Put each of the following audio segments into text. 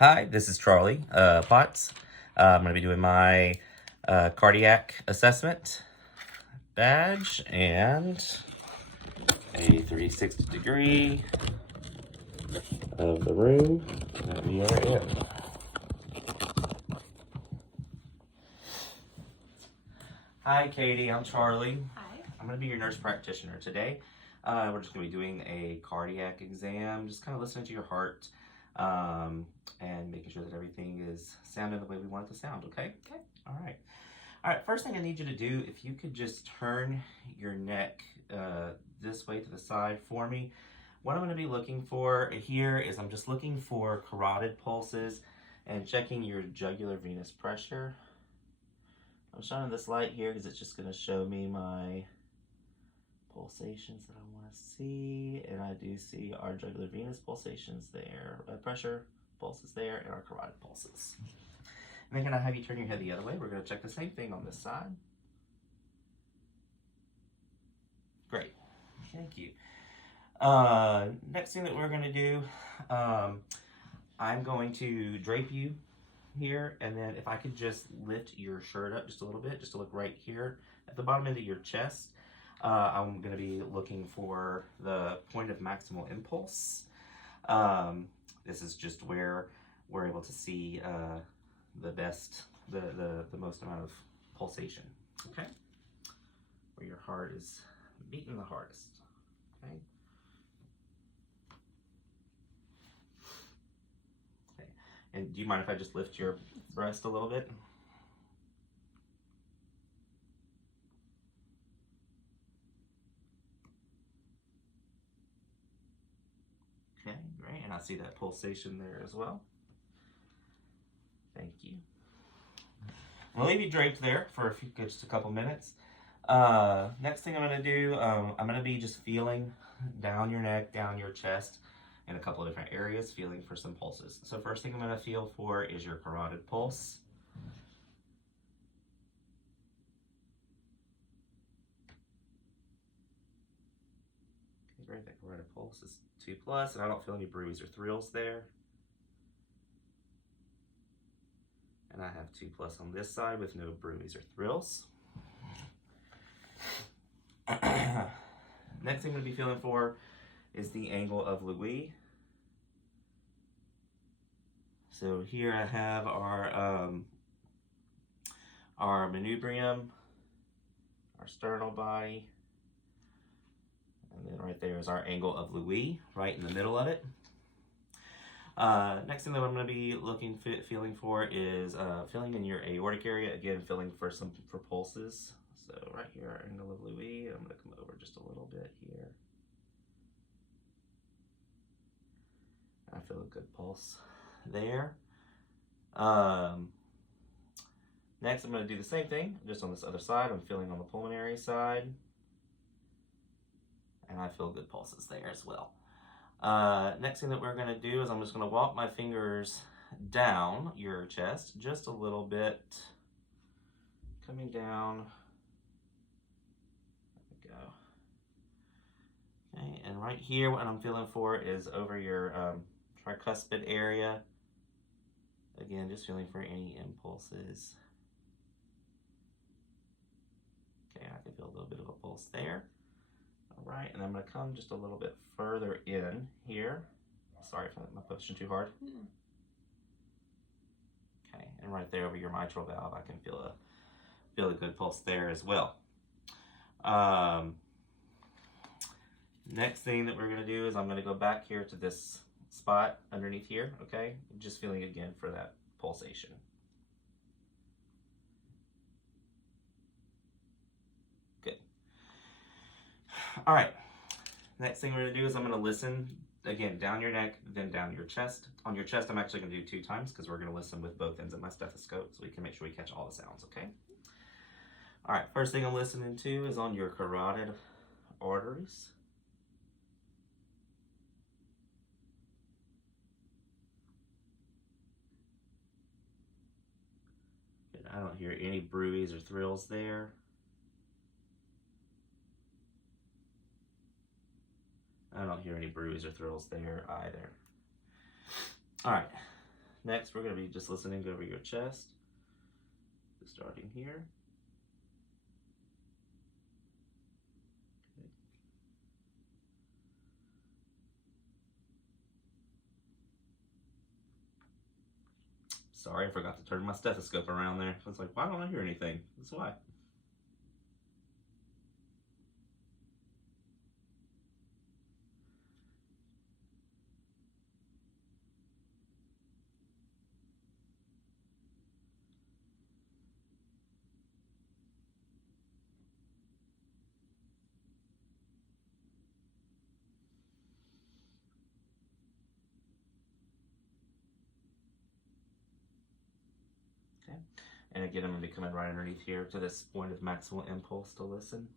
Hi, this is Charlie Potts. I'm going to be doing my cardiac assessment badge and a 360 degree of the room that we are in. Hi, Katie. I'm Charlie. Hi. I'm going to be your nurse practitioner today. We're just going to be doing a cardiac exam, just kind of listening to your heart and making sure that everything is sounding the way we want it to sound, okay? Okay. All right. All right, first thing I need you to do, if you could just turn your neck this way to the side for me. What I'm going to be looking for here is I'm just looking for carotid pulses and checking your jugular venous pressure. I'm shining this light here because it's just going to show me my pulsations that I want to see, and I do see our jugular venous pulsations there, pressure pulses there, and our carotid pulses. And then going to have you turn your head the other way. We're going to check the same thing on this side. Great, thank you. Next thing that we're going to do, I'm going to drape you here, and then if I could just lift your shirt up just a little bit, just to look right here at the bottom end of your chest. I'm going to be looking for the point of maximal impulse. This is just where we're able to see the most amount of pulsation, okay? Where your heart is beating the hardest, okay? Okay. And do you mind if I just lift your breast a little bit? Okay, great. And I see that pulsation there as well. Thank you. I'll leave you draped there for just a couple minutes. Next thing I'm going to do, I'm going to be just feeling down your neck, down your chest, in a couple of different areas, feeling for some pulses. So first thing I'm going to feel for is your carotid pulse. Okay, great. That carotid pulse is 2+, and I don't feel any bruise or thrills there. And I have 2+ on this side with no bruise or thrills. Next thing I'm going to be feeling for is the angle of Louis. So here I have our manubrium, our sternal body, and then right there is our angle of Louis, right in the middle of it. Next thing that I'm going to be feeling for is feeling in your aortic area. Again, feeling for pulses. So right here, our angle of Louis. I'm going to come over just a little bit here. I feel a good pulse there. Next, I'm going to do the same thing, just on this other side. I'm feeling on the pulmonary side. And I feel good pulses there as well. Next thing that we're going to do is I'm just going to walk my fingers down your chest just a little bit. Coming down. There we go. Okay, and right here what I'm feeling for is over your tricuspid area. Again, just feeling for any impulses. Okay, I can feel a little bit of a pulse there. All right, and I'm going to come just a little bit further in here. Sorry if I'm pushing too hard. Okay, and right there over your mitral valve, I can feel a good pulse there as well. Next thing that we're going to do is I'm going to go back here to this spot underneath here, okay? Just feeling again for that pulsation. Good. All right. Next thing we're going to do is I'm going to listen, again, down your neck, then down your chest. On your chest, I'm actually going to do 2 times because we're going to listen with both ends of my stethoscope so we can make sure we catch all the sounds, okay? All right, first thing I'm listening to is on your carotid arteries. Good. I don't hear any bruise or thrills there. I don't hear any bruise or thrills there either. All right, Next, we're going to be just listening over your chest, starting here. Okay. Sorry, I forgot to turn my stethoscope around there. I was like, why don't I hear anything? That's why. Okay. And again, I'm going to be coming right underneath here to this point of maximal impulse to listen.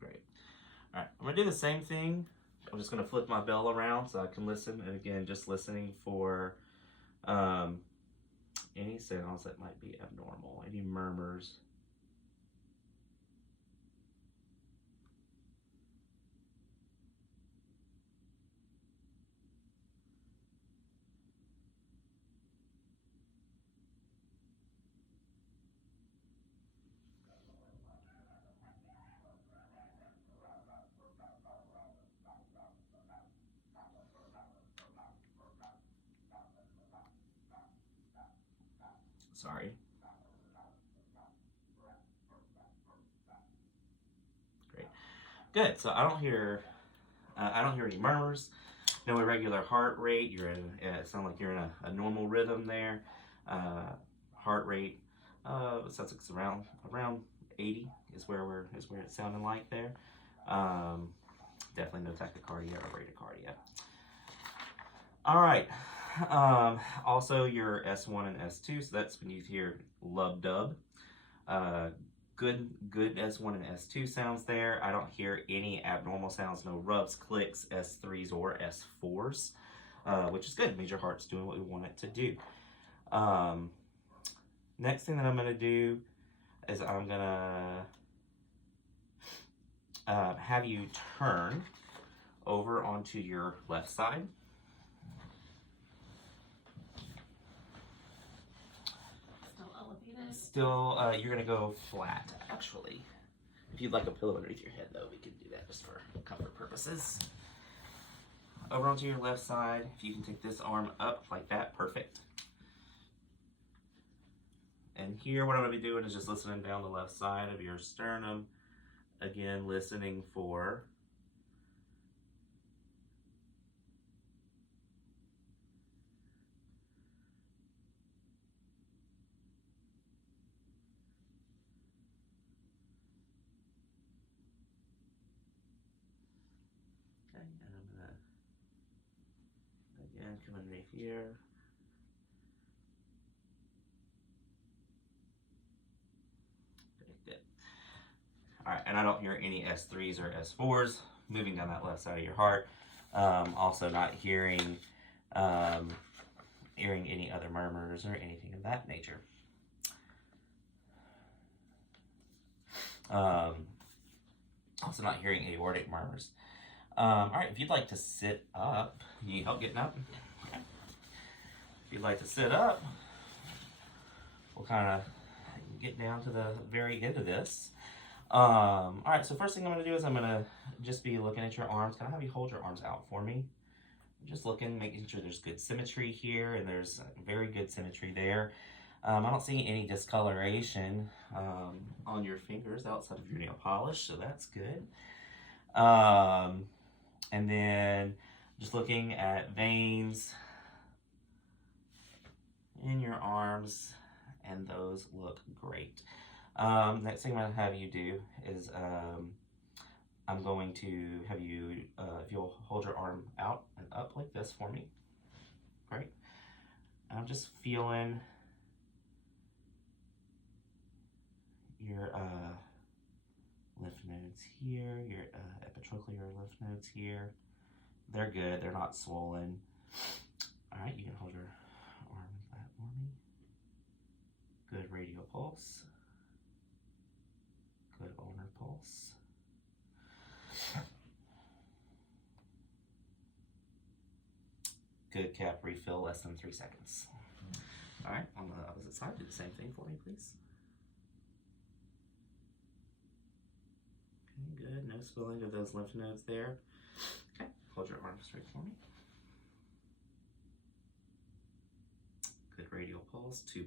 Great. All right, I'm going to do the same thing. I'm just going to flip my bell around so I can listen. And again, just listening for any sounds that might be abnormal, any murmurs. Sorry. Great. Good. So I don't hear any murmurs, no irregular heart rate. You're in. It sounds like you're in a normal rhythm there. Heart rate. Sounds like it's around 80 is where it's sounding like there. Definitely no tachycardia or bradycardia. All right. Also, your S1 and S2, so that's when you hear lub dub. Good S1 and S2 sounds there. I don't hear any abnormal sounds, no rubs, clicks, S3s or S4s, which is good. It means your heart's doing what we want it to do. Next thing that I'm going to do is I'm going to have you turn over onto your left side. Still, you're going to go flat, actually. If you'd like a pillow underneath your head, though, we can do that just for comfort purposes. Over onto your left side. If you can take this arm up like that, perfect. And here, what I'm going to be doing is just listening down the left side of your sternum. Again, listening for again, come underneath here. Okay, good. All right, and I don't hear any S3s or S4s moving down that left side of your heart. Also not hearing any other murmurs or anything of that nature. Also not hearing aortic murmurs. All right, if you'd like to sit up, you need help getting up? Okay. If you'd like to sit up, we'll kind of get down to the very end of this. All right, so first thing I'm going to do is I'm going to just be looking at your arms. Can I have you hold your arms out for me? Just looking, making sure there's good symmetry here, and there's very good symmetry there. I don't see any discoloration on your fingers outside of your nail polish, so that's good. And then just looking at veins in your arms, and those look great. Next thing I'm going to have you do is I'm going to have you, if you'll hold your arm out and up like this for me. Great. And I'm just feeling your lymph nodes here, your epitrochlear lymph nodes here. They're good, they're not swollen. All right, you can hold your arm flat for me. Good radial pulse. pulse. Good. Cap refill, less than 3 seconds. All right, on the opposite side, do the same thing for me, please. Okay, good. No swelling of those lymph nodes there. Okay, hold your arm straight for me. Good radial pulse, 2+.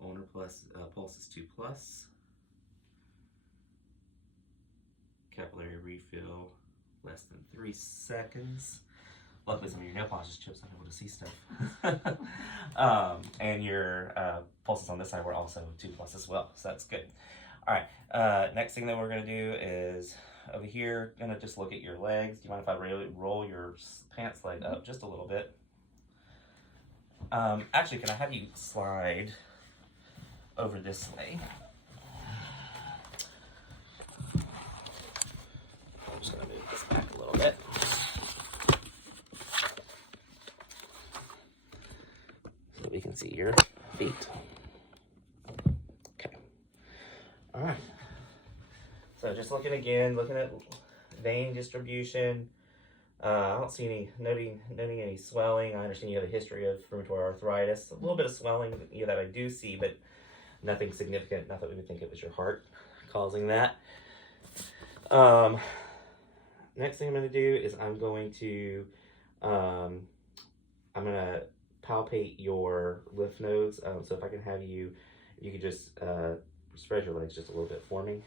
Ulnar pulse is 2+. Capillary refill, less than 3 seconds. Luckily, some of your nail polish is chips, I'm able to see stuff. And your pulses on this side were also 2+ as well, so that's good. All right, next thing that we're gonna do is over here, gonna just look at your legs. Do you mind if I roll your pants leg up just a little bit? Actually, can I have you slide over this way? I'm just gonna move this back a little bit. So we can see your feet. Okay. All right. So just looking at vein distribution. I don't see noting any swelling. I understand you have a history of rheumatoid arthritis. A little bit of swelling that I do see, but nothing significant. Not that we would think it was your heart causing that. Next thing I'm going to do is I'm going to palpate your lymph nodes. So if I can have you, if you could just spread your legs just a little bit for me.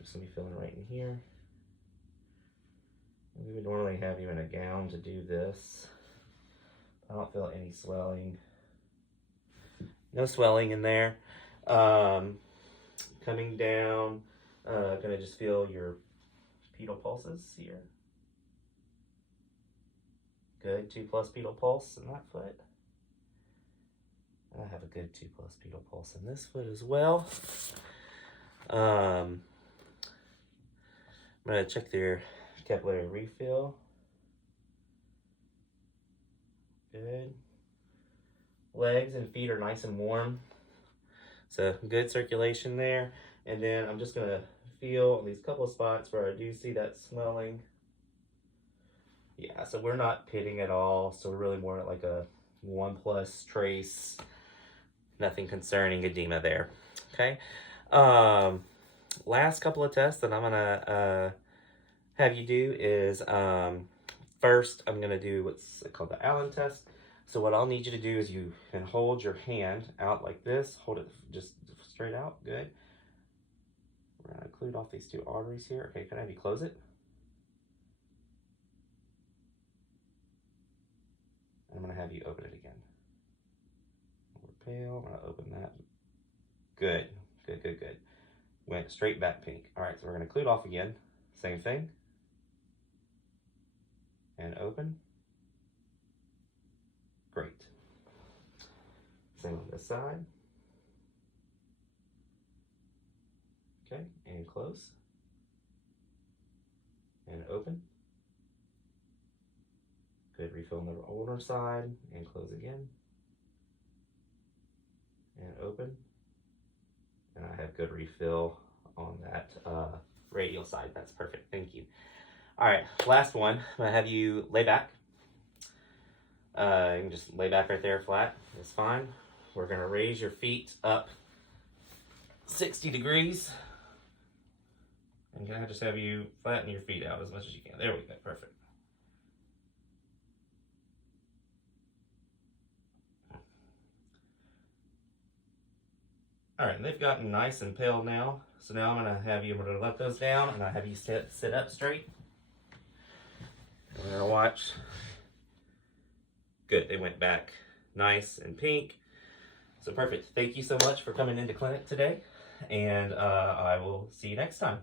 Just let me feel it right in here. We would normally have you in a gown to do this. I don't feel any swelling. No swelling in there. Coming down, gonna just feel your pedal pulses here. Good, 2+ pedal pulse in that foot. And I have a good 2+ pedal pulse in this foot as well. I'm gonna check their capillary refill. Good. Legs and feet are nice and warm. So good circulation there. And then I'm just gonna feel these couple of spots where I do see that swelling. Yeah, so we're not pitting at all. So we're really more like a 1+ trace, nothing concerning edema there. Okay. Last couple of tests that I'm gonna have you do is first I'm gonna do what's called the Allen test. So what I'll need you to do is you can hold your hand out like this, hold it just straight out, good. We're gonna include off these 2 arteries here. Okay, can I have you close it? I'm gonna have you open it again. We're pale, I'm gonna open that. Good, good, good, good. Went straight back pink. All right, so we're gonna include off again, same thing. And open. Great. Same on this side. Okay, and close. And open. Good, refill on the ulnar side, and close again. And open. And I have good refill on that radial side. That's perfect, thank you. All right, last one. I'm gonna have you lay back. You can just lay back right there flat, that's fine. We're gonna raise your feet up 60 degrees. And can I just have you flatten your feet out as much as you can? There we go, perfect. All right, they've gotten nice and pale now. So now I'm gonna let those down and I have you sit up straight. And we're gonna watch. Good, they went back nice and pink. So perfect. Thank you so much for coming into clinic today. And I will see you next time.